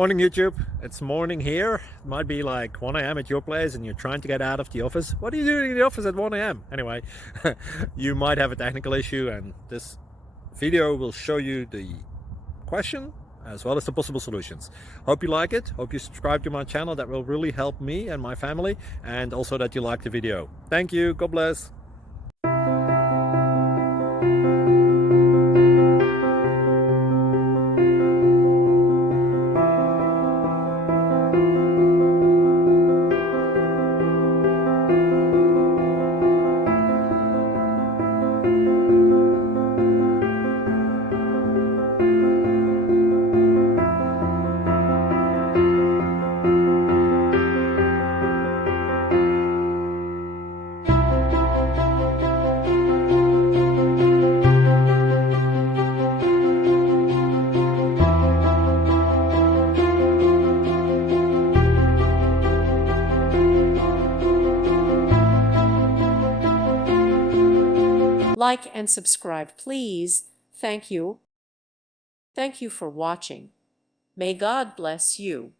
Morning YouTube, it's morning here. It might be like 1 a.m. at your place and you're trying to get out of the office. What are you doing in the office at 1 a.m.? Anyway, you might have a technical issue and this video will show you the question as well as the possible solutions. Hope you like it, hope you subscribe to my channel. That will really help me and my family, and also that you like the video. Thank you, God bless. Like and subscribe, please. Thank you. Thank you for watching. May God bless you.